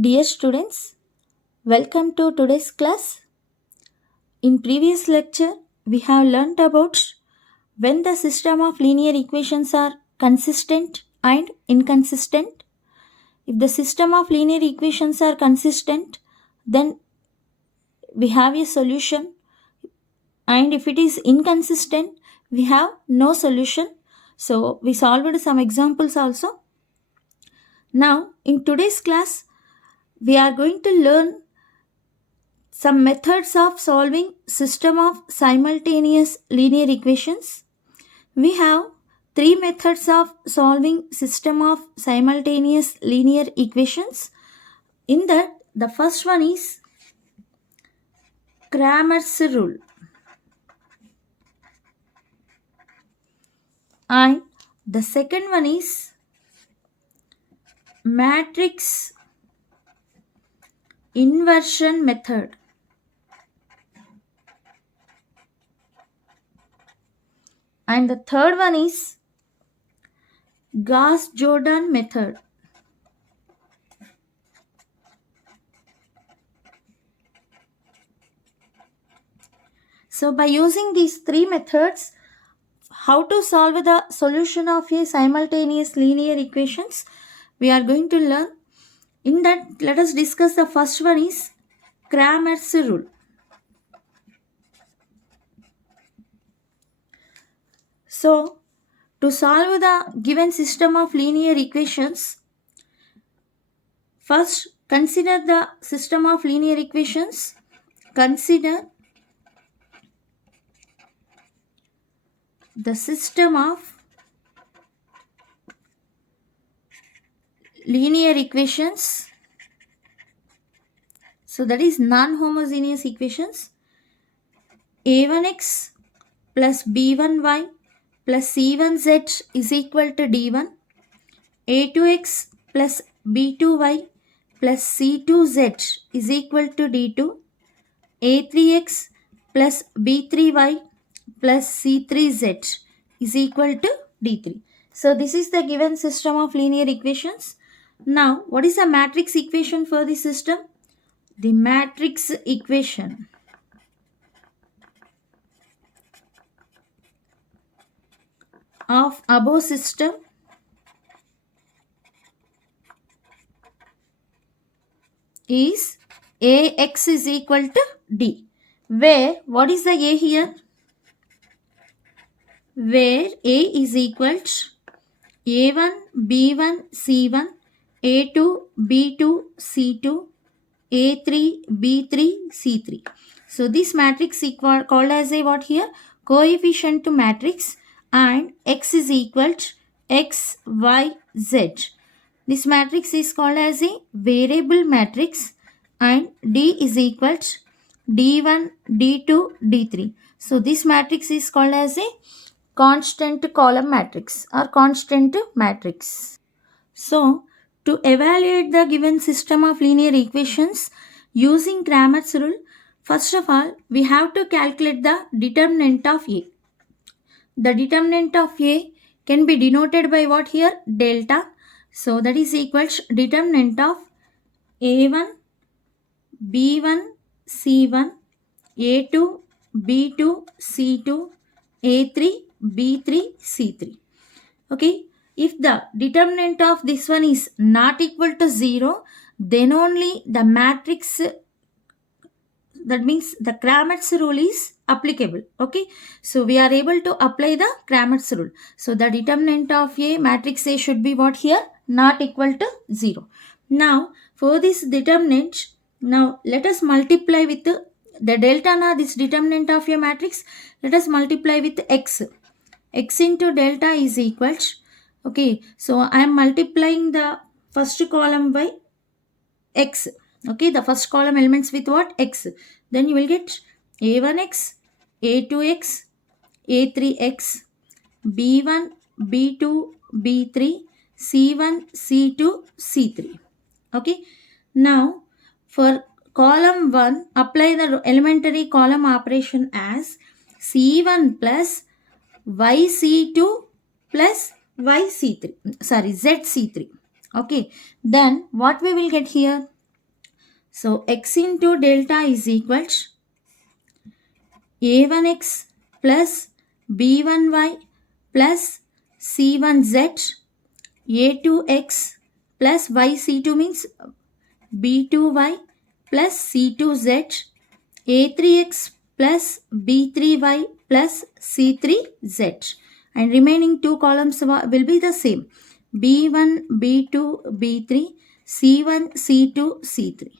Dear students, welcome to today's class. In previous lecture, we have learnt about when the system of linear equations are consistent and inconsistent. If the system of linear equations are consistent, then we have a solution, and if it is inconsistent, we have no solution. So, we solved some examples also. Now, in today's class, we are going to learn some methods of solving system of simultaneous linear equations. We have three methods of solving system of simultaneous linear equations. In that, the first one is Cramer's rule, and the second one is matrix inversion method, and the third one is Gauss-Jordan method. So by using these three methods, how to solve the solution of a simultaneous linear equations, we are going to learn. In that, let us discuss the first one is Cramer's rule. So, to solve the given system of linear equations, first consider the system of linear equations. Consider the system of linear equations. So that is non-homogeneous equations. a1x plus b1y plus c1z is equal to d1. a2x plus b2y plus c2z is equal to d2. a3x plus b3y plus c3z is equal to d3. So this is the given system of linear equations. Now, what is the matrix equation for the system? The matrix equation of above system is ax is equal to d, where what is the a here? Where a is equal to a1, b1, c1, a2, b2, c2, a3, b3, c3. So this matrix is called as a what here? Coefficient matrix, and x is equal to x, y, z. This matrix is called as a variable matrix, and D is equal to D1, D2, D3. So this matrix is called as a constant column matrix or constant matrix. So to evaluate the given system of linear equations using Cramer's rule, first of all, we have to calculate the determinant of A. The determinant of A can be denoted by what here? Delta. So that is equal to determinant of A1, B1, C1, A2, B2, C2, A3, B3, C3. Okay. If the determinant of this one is not equal to 0, then only the matrix, that means the Cramer's rule is applicable. Okay. So we are able to apply the Cramer's rule. So the determinant of A, matrix A should be what here? Not equal to 0. Now for this determinant, now let us multiply with the delta na, this determinant of a matrix. Let us multiply with x. X into delta is equal to, okay, so I am multiplying the first column by x. Okay, the first column elements with what? X. Then you will get a1x, a2x, a3x, b1, b2, b3, c1, c2, c3. Okay. Now, for column 1, apply the elementary column operation as c1 plus yc2 plus yc3. Sorry, zc3. Okay. Then, what we will get here? So x into delta is equal to a1x plus b1y plus c1z, a2x plus yc2 means b2y plus c2z, a3x plus b3y plus c3z, and remaining two columns will be the same, b1, b2, b3, c1, c2, c3.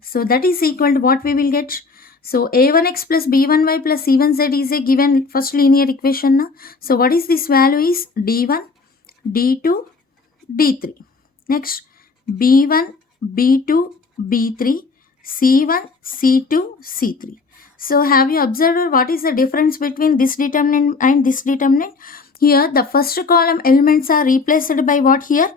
So that is equal to what we will get. So a1x plus b1y plus c1z is a given first linear equation now. So what is this value is d1, d2, d3. Next b1, b2, b3, c1, c2, c3. So have you observed what is the difference between this determinant and this determinant? Here the first column elements are replaced by what here?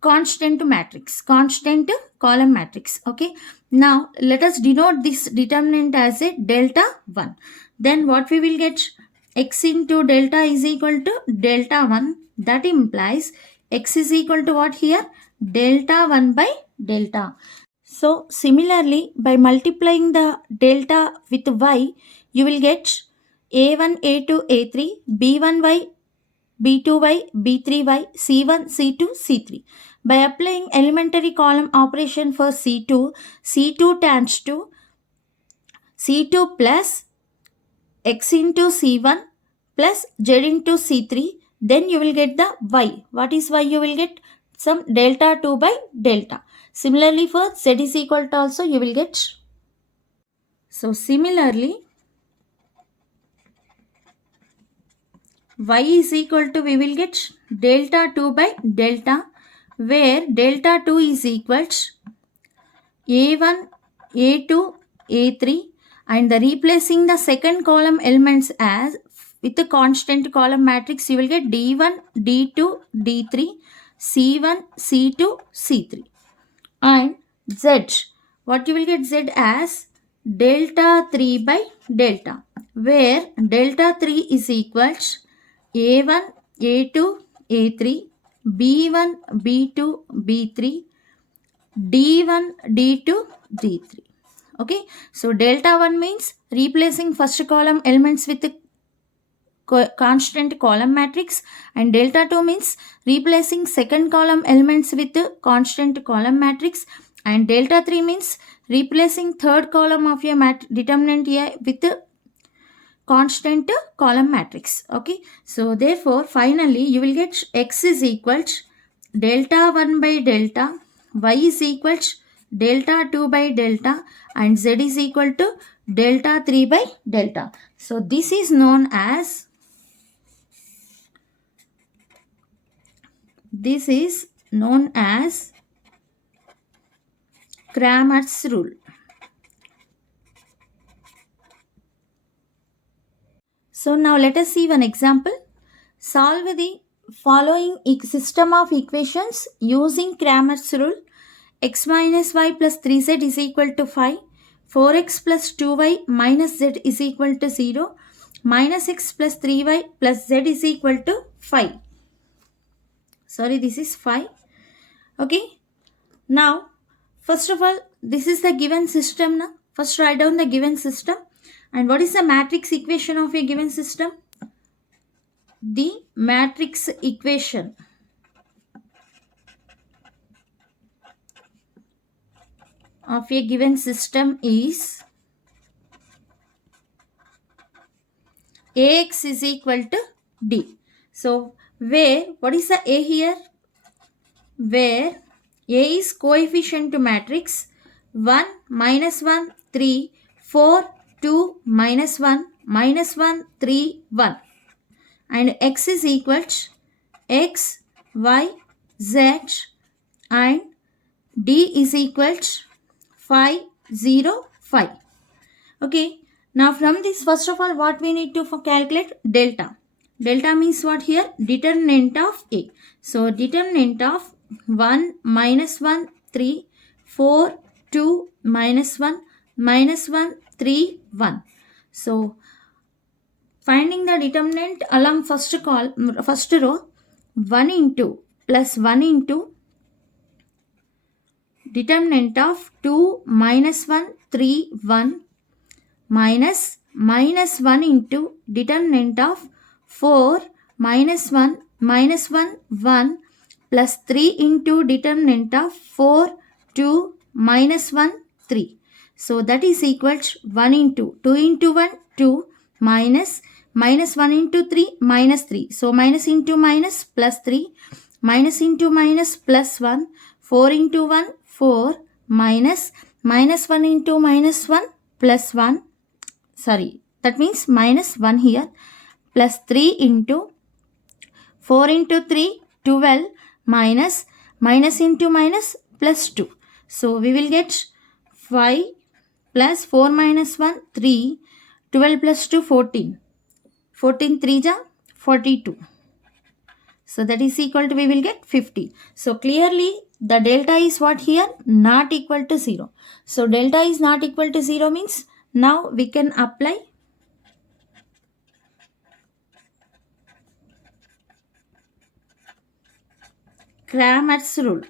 Constant matrix, constant column matrix. Okay, now let us denote this determinant as a delta 1. Then what we will get? X into delta is equal to delta 1. That implies x is equal to what here? Delta 1 by delta. So similarly, by multiplying the delta with y, you will get a1, a2, a3, b1y, b2y, b3y, c1, c2, c3. By applying elementary column operation for c2, c2 tends to c2 plus x into c1 plus z into c3, then you will get the y. What is y? You will get some delta 2 by delta. Similarly for z is equal to also you will get. So similarly y is equal to we will get delta 2 by delta, where delta 2 is equal to a1, a2, a3, and the replacing the second column elements as with the constant column matrix, you will get d1, d2, d3, c1, c2, c3. And z, what you will get z as delta 3 by delta, where delta 3 is equal to a1, a2, a3, b1, b2, b3, d1, d2, d3. Okay, so delta 1 means replacing first column elements with the constant column matrix, and delta 2 means replacing second column elements with the constant column matrix, and delta 3 means replacing third column of your determinant here with the constant column matrix. Okay, so therefore finally you will get x is equal to delta 1 by delta, y is equal to delta 2 by delta, and z is equal to delta 3 by delta. So this is known as Cramer's rule. So now let us see one example. Solve the following system of equations using Cramer's rule. X minus y plus 3z is equal to 5. 4x plus 2y minus z is equal to 0. Minus x plus 3y plus z is equal to 5. Sorry, this is 5. Okay. Now, first of all, this is the given system. Now, first write down the given system. And what is the matrix equation of a given system? The matrix equation of a given system is Ax is equal to D. So, what is the A here? Where A is coefficient to matrix 1, minus 1, 3, 4, 2, minus 1, minus 1, 3, 1. And x is equal to x, y, z, and D is equal to 5, 0, 5. Okay. Now from this, first of all, what we need to calculate? Delta. Delta means what here? Determinant of A. So determinant of 1, minus 1, 3, 4, 2, minus 1, minus 1, 3, 1. So finding the determinant along first row, 1 into plus 1 into determinant of 2 minus 1 3 1 minus minus 1 into determinant of 4 minus 1 minus 1 1 plus 3 into determinant of 4 2 minus 1 3. So that is equal to 1 into 2 into 1 2 minus minus 1 into 3 minus 3. So minus into minus plus 3 minus into minus plus 1 4 into 1 4 minus minus 1 into minus 1 plus 1, sorry, that means minus 1 here, plus 3 into 4 into 3 12 minus minus into minus plus 2. So we will get 5 plus 4 minus 1 3 12 plus 2 14 14 3 ja 42. So that is equal to, we will get 50. So clearly the delta is what here? Not equal to 0. So delta is not equal to 0 means now we can apply Cramer's rule.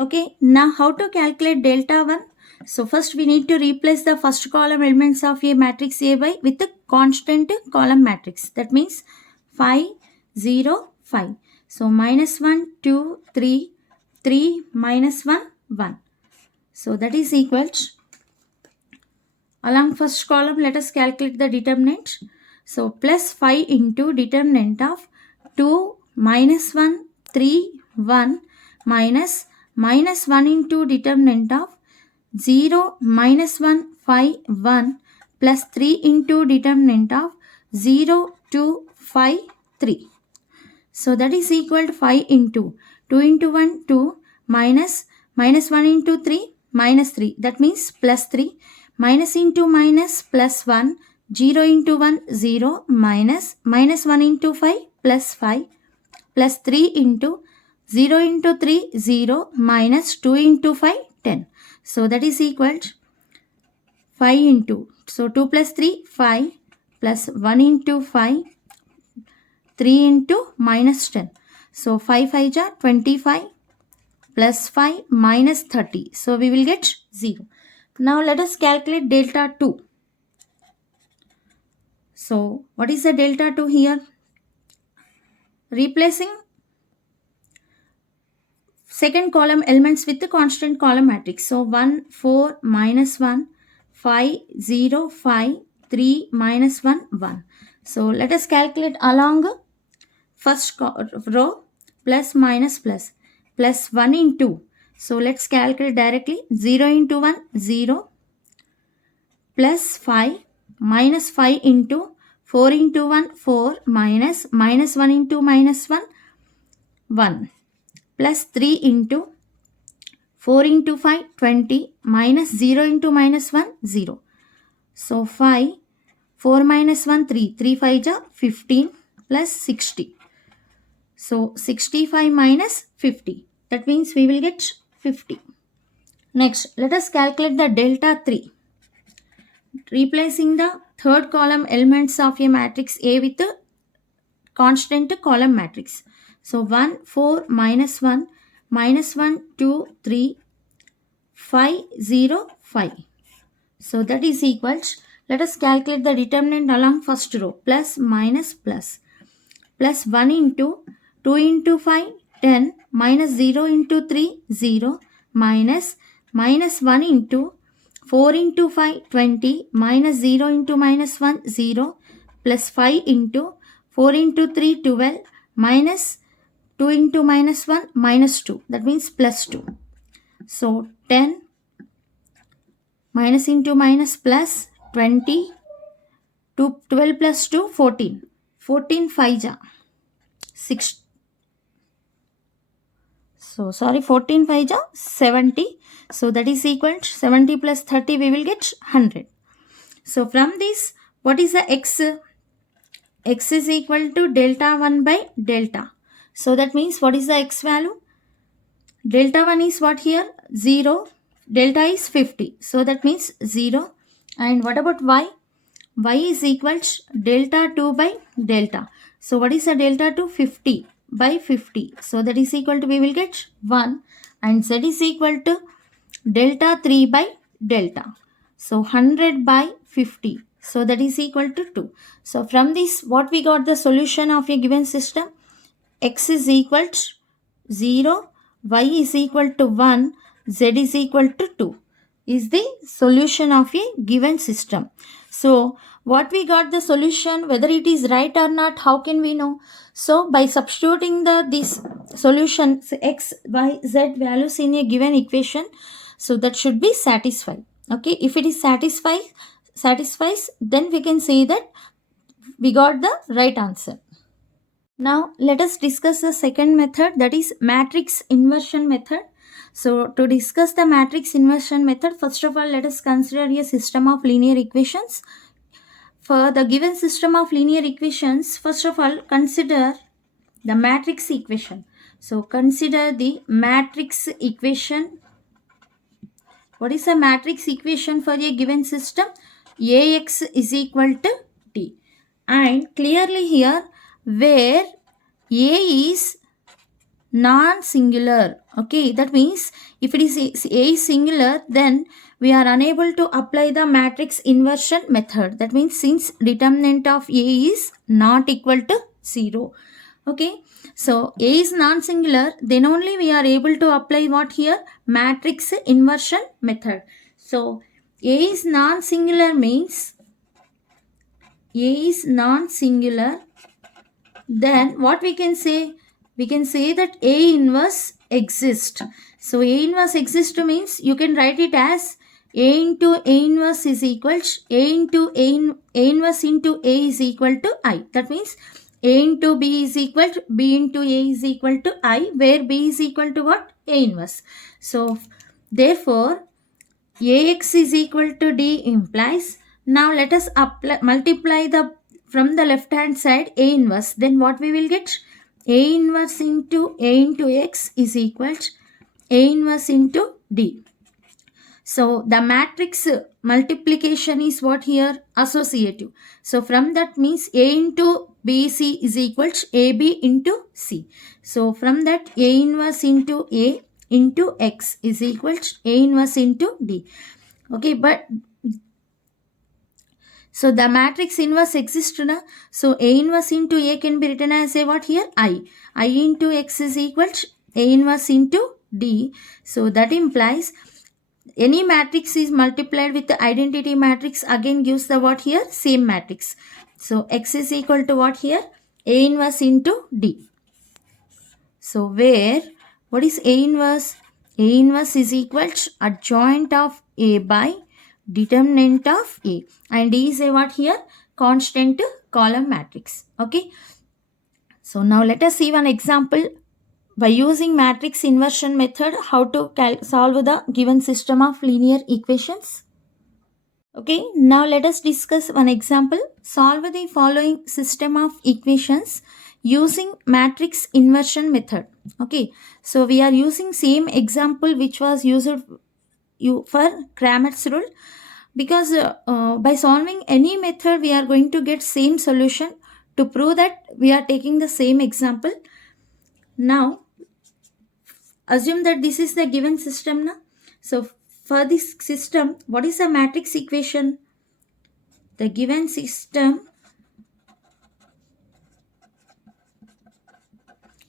Okay, now how to calculate delta 1? So first we need to replace the first column elements of a matrix A by with the constant column matrix. That means 5, 0, 5. So minus 1, 2, 3, 3, minus 1, 1. So that is equal to, along first column let us calculate the determinant. So plus 5 into determinant of 2, minus 1, 3, 1 minus minus 1 into determinant of 0, minus 1, 5, 1 plus 3 into determinant of 0, 2, 5, 3. So that is equal to 5 into 2 into 1, 2 minus minus 1 into 3 minus 3. That means plus 3 minus into minus plus 1, 0 into 1 0 minus minus 1 into 5 plus 5 plus 3 into 0 into 3 0 minus 2 into 5 10. So that is equal to 5 into, so 2 plus 3 5 plus 1 into 5 3 into minus 10. So 5 5 ja 25 plus 5 minus 30. So we will get 0. Now let us calculate delta 2. So what is the delta 2 here? Replacing second column elements with the constant column matrix. So 1, 4, minus 1, 5, 0, 5, 3, minus 1, 1. So let us calculate along first row plus minus plus plus 1 into. So let's calculate directly. 0 into 1, 0 plus 5 minus 5 into 4 into 1, 4 minus minus 1 into minus 1, 1 plus 3 into 4 into 5, 20 minus 0 into minus 1, 0. So 5, 4 minus 1, 3, 3 5 ja 15 plus 60. So 65 minus 50. That means we will get 50. Next, let us calculate the delta 3. Replacing the third column elements of a matrix A with the constant column matrix. So 1, 4, minus 1, 2, 3, 5, 0, 5. So that is equal to, let us calculate the determinant along first row. Plus, minus, plus. Plus 1 into 2 into 5, 10, minus 0 into 3, 0, minus minus 1 into 4 into 5, 20, minus 0 into minus 1, 0, plus 5 into 4 into 3, 12, minus 2 into minus 1, minus 2. That means plus 2. So 10, minus into minus plus 20, 12 plus 2, 14. 14 5 ja 6. So sorry, 14 5 ja 70. So that is equal to 70 plus 30, we will get 100. So from this, what is the x? X is equal to delta 1 by delta. So that means what is the x value? Delta 1 is what here? 0. Delta is 50. So that means 0. And what about y? Y is equal to delta 2 by delta. So what is the delta 2? 50 by 50. So that is equal to, we will get 1, and z is equal to delta 3 by delta. So 100 by 50. So that is equal to 2. So from this, what we got the solution of a given system? X is equal to 0, y is equal to 1, z is equal to 2 is the solution of a given system. So what we got the solution, whether it is right or not, how can we know? So by substituting this solution, so x, y, z values in a given equation, so that should be satisfied. Okay, if it is satisfies, then we can say that we got the right answer. Now let us discuss the second method, that is matrix inversion method. So to discuss the matrix inversion method, first of all let us consider a system of linear equations. For the given system of linear equations, first of all consider the matrix equation. So consider the matrix equation. What is a matrix equation for a given system? Ax is equal to t. And clearly here, where A is non-singular, okay, that means if it is A is singular, then we are unable to apply the matrix inversion method. That means since determinant of A is not equal to 0. Okay, so A is non-singular, then only we are able to apply what here? Matrix inversion method. So A is non-singular means A is non-singular, then what we can say? We can say that A inverse exists. So A inverse exists means you can write it as A into A inverse is equal to A into A inverse into A is equal to I. That means A into B is equal to B into A is equal to I, where B is equal to what? A inverse. So therefore Ax is equal to D implies, now let us multiply the from the left hand side A inverse. Then what we will get? A inverse into A into X is equal to A inverse into D. So the matrix multiplication is what here? Associative. So from that means A into BC is equal to AB into C. So from that A inverse into A into X is equal to A inverse into D. Okay, but so the matrix inverse exists now. So A inverse into A can be written as a what here? I into X is equal to A inverse into D. So that implies any matrix is multiplied with the identity matrix again gives the what here? Same matrix. So X is equal to what here? A inverse into D. So where, what is A inverse? A inverse is equal to adjoint of A by determinant of A, and D is a what here? Constant column matrix. Okay. So now let us see one example by using matrix inversion method how to solve the given system of linear equations. Okay, now let us discuss one example. Solve the following system of equations using matrix inversion method. Okay, so we are using same example which was used for Cramer's rule, because by solving any method we are going to get same solution. To prove that, we are taking the same example. Now assume that this is the given system now. So for this system, what is the matrix equation? The given system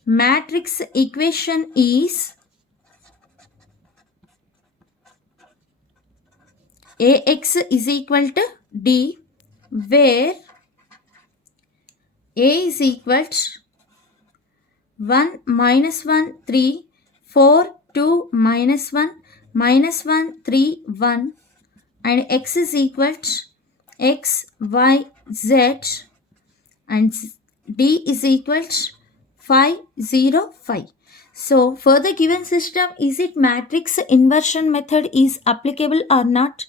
matrix equation is Ax is equal to D, where A is equal to 1, minus 1, 3, 4, 2, minus 1, minus 1, 3, 1, and X is equal to X, Y, Z, and D is equal to 5, 0, 5. So for the given system, is it matrix inversion method is applicable or not?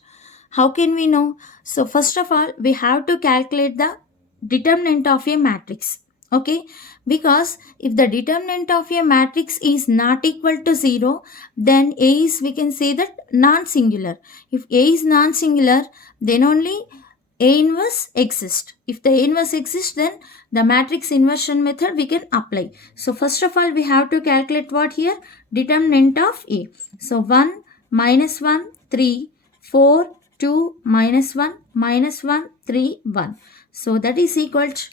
How can we know? So first of all, we have to calculate the determinant of a matrix. Okay, because if the determinant of a matrix is not equal to 0, then A is, we can say that non-singular. If A is non-singular, then only A inverse exists. If the A inverse exists, then the matrix inversion method we can apply. So first of all, we have to calculate what here? Determinant of A. So 1, minus 1, 3, 4, 2, minus 1, minus 1, 3, 1. So that is equal to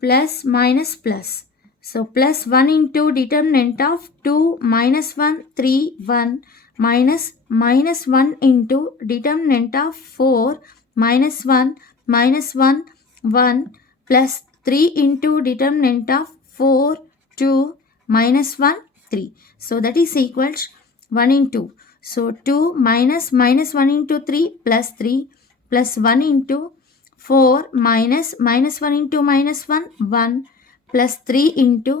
plus minus plus. So plus 1 into determinant of 2 minus 1 3 1 minus minus 1 into determinant of 4 minus 1 minus 1 1 plus 3 into determinant of 4 2 minus 1 3. So that is equal to 1 into. So 2 minus minus 1 into 3 plus 1 into 4 minus minus 1 into minus 1 1 plus 3 into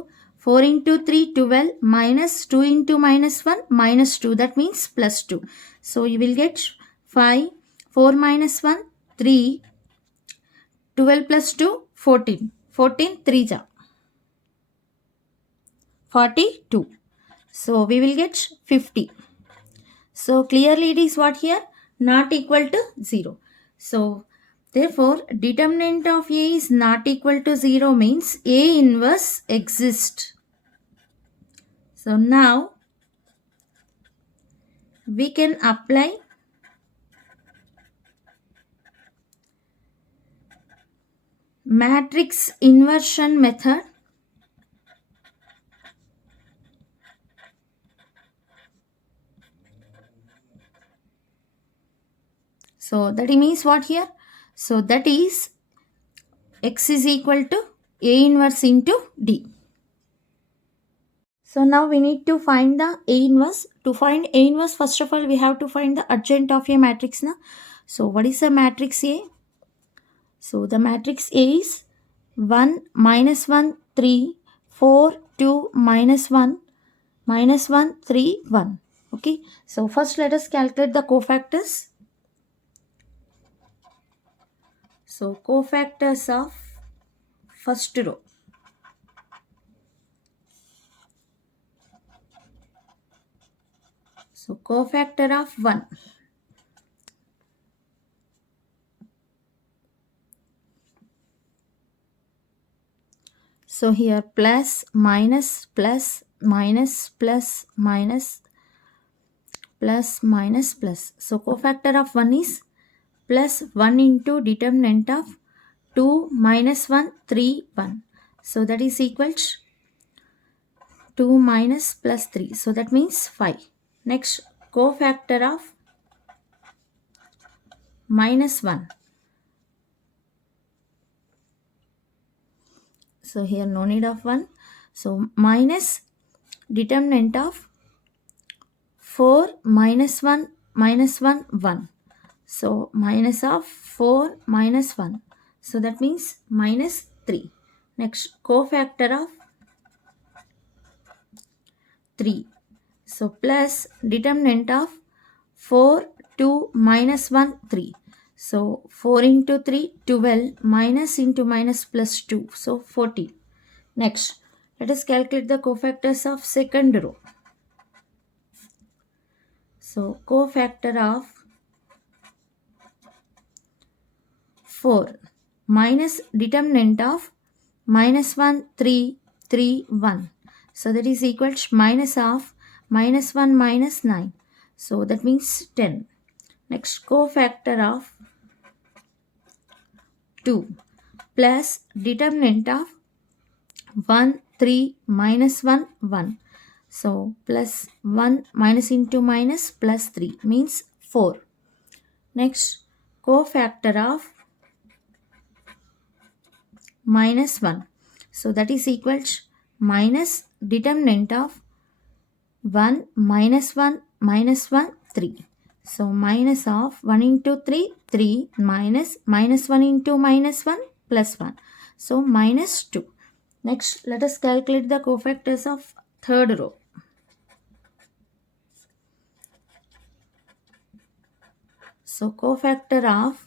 4 into 3 12 minus 2 into minus 1 minus 2, that means plus 2. So you will get 5 4 minus 1 3 12 plus 2 14 14 3 ja 42. So we will get 50. So clearly it is what here? Not equal to 0. So therefore determinant of A is not equal to 0 means A inverse exists. So now we can apply matrix inversion method. So that means what here? So that is X is equal to A inverse into D. So now we need to find the A inverse. To find A inverse, first of all, we have to find the adjoint of a matrix. Na? So what is the matrix A? So the matrix A is 1, minus 1, 3, 4, 2, minus 1, minus 1, 3, 1. Okay. So first let us calculate the cofactors. So cofactors of first row. So cofactor of 1. So here plus, minus, plus, minus, plus, minus, plus, minus, plus. So cofactor of 1 is plus 1 into determinant of 2 minus 1, 3, 1. So that is equal to 2 minus plus 3. So that means 5. Next, cofactor of minus 1. So here no need of 1. So minus determinant of 4 minus 1 minus 1 1. So minus of 4 minus 1. So that means minus 3. Next cofactor of 3. So plus determinant of 4 2 minus 1 3. So 4 into 3 12 minus into minus plus 2. So 14. Next let us calculate the cofactors of second row. So cofactor of 4 minus determinant of minus 1 3 3 1. So that is equal to minus of minus 1 minus 9. So that means 10. Next cofactor of 2 plus determinant of 1 3 minus 1 1. So plus 1 minus into minus plus 3 means 4. Next cofactor of minus 1. So that is equal to minus determinant of 1 minus 1 minus 1 3. So minus of 1 into 3 3 minus minus 1 into minus 1 plus 1. So minus 2. Next let us calculate the cofactors of third row. So cofactor of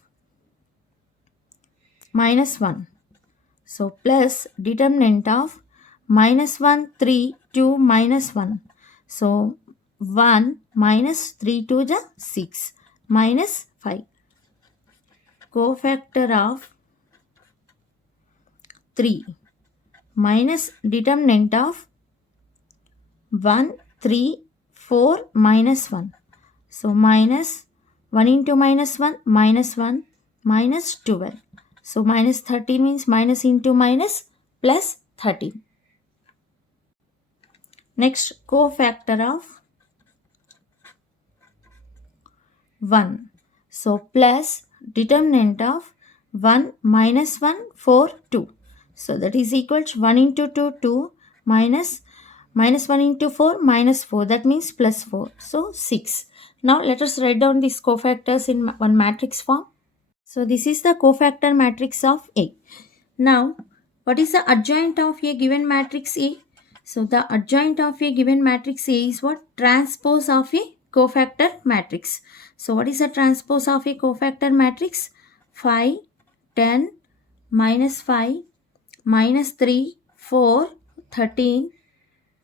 minus 1. So plus determinant of minus 1 3 2 minus 1. So 1 minus 3 2 is 6 minus 5. cofactor of 3 minus determinant of 1, 3, 4, minus 1. So minus 1 into minus 1, minus 12. So minus 13 means minus into minus plus 13. Next, cofactor of 1. So plus determinant of 1 minus 1, 4, 2. So that is equal to 1 into 2, 2, minus 1 into 4, minus 4. That means plus 4. So 6. Now let us write down these cofactors in one matrix form. So this is the cofactor matrix of A. Now, what is the adjoint of a given matrix A? So the adjoint of a given matrix A is what? Transpose of a cofactor matrix. So what is the transpose of a cofactor matrix? 5, 10, minus 5, minus 3, 4, 13,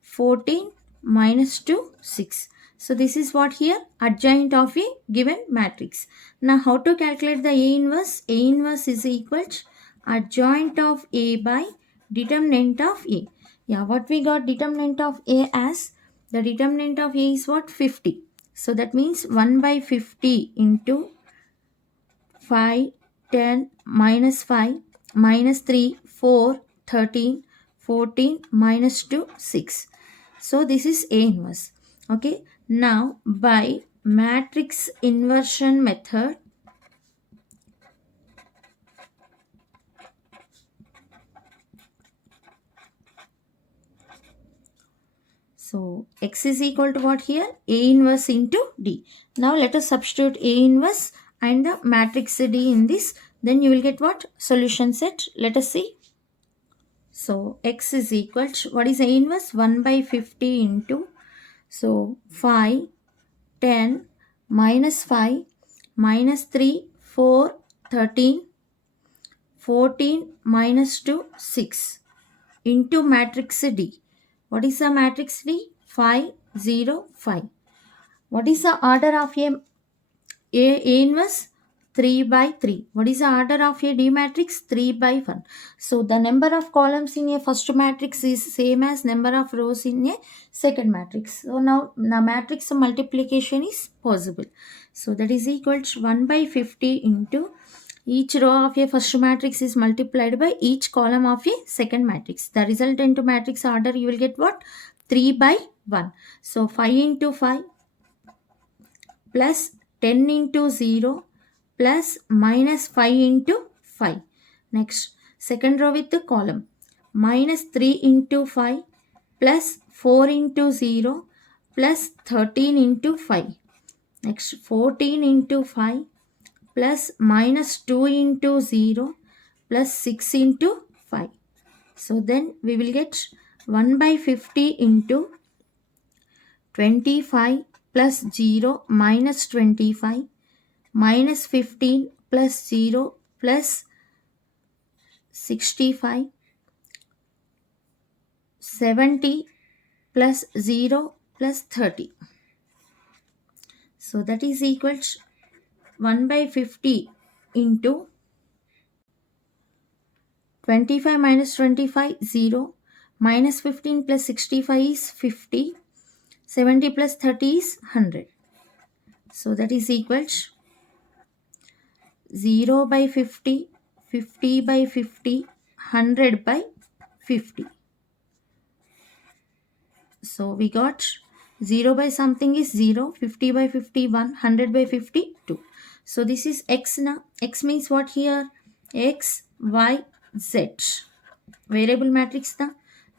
14, minus 2, 6. So this is what here? Adjoint of a given matrix. Now how to calculate the A inverse? A inverse is equal to adjoint of A by determinant of A. Yeah, what we got determinant of A as? The determinant of A is what? 50. So that means 1 by 50 into 5, 10, minus 5, minus 3, 4, 13, 14, minus 2, 6. So this is A inverse. Okay. Now by matrix inversion method, so X is equal to what here? A inverse into D. Now let us substitute A inverse and the matrix D in this. Then you will get what? Solution set. Let us see. So X is equal to, what is A inverse? 1 by 50 into, so 5, 10, minus 5, minus 3, 4, 13, 14, minus 2, 6 into matrix D. What is the matrix D? 5, 0, 5. What is the order of A inverse? 3 by 3. What is the order of a D matrix? 3 by 1. So the number of columns in a first matrix is same as number of rows in a second matrix. So now the matrix multiplication is possible. So that is equal to 1 by 50 into each row of a first matrix is multiplied by each column of a second matrix. The resultant matrix order you will get what? 3 by 1. So 5 into 5 plus 10 into 0 plus minus 5 into 5. Next, second row with the column. Minus 3 into 5 plus 4 into 0 plus 13 into 5. Next, 14 into 5 plus minus 2 into 0 plus 6 into 5. So then we will get 1 by 50 into 25 plus 0 minus 25 minus 15 plus 0 plus 65 70 plus 0 plus 30. So that is equal to 1 by 50 into 25 minus 25 0 minus 15 plus 65 is 50, 70 plus 30 is 100. So that is equal to 0 by 50, 50 by 50, 100 by 50. So we got 0 by something is 0, 50 by 50, 100 by 50, 2. So this is X now. X means what here? X, Y, Z. Variable matrix na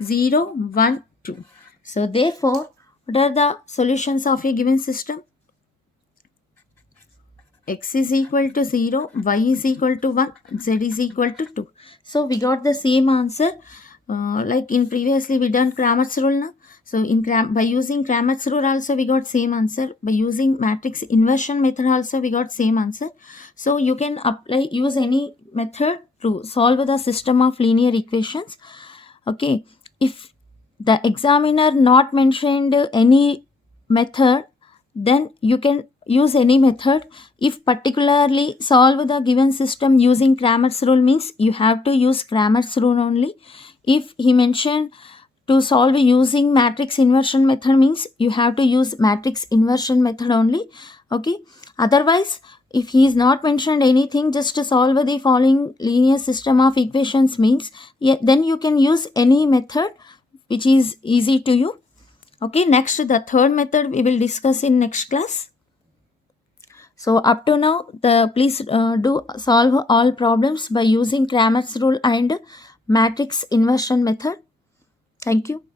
0, 1, 2. So therefore, what are the solutions of a given system? X is equal to 0, Y is equal to 1, Z is equal to 2. So we got the same answer like in previously we done Cramer's rule na. So by using Cramer's rule also we got same answer. By using matrix inversion method also we got same answer. So you can use any method to solve the system of linear equations. Okay, if the examiner not mentioned any method, then you can use any method. If particularly solve the given system using Cramer's rule means you have to use Cramer's rule only. If he mentioned to solve using matrix inversion method means you have to use matrix inversion method only. Okay, otherwise if he is not mentioned anything, just to solve the following linear system of equations means, then you can use any method which is easy to you. Okay, next the third method we will discuss in next class. So up to now, please do solve all problems by using Cramer's rule and matrix inversion method. Thank you.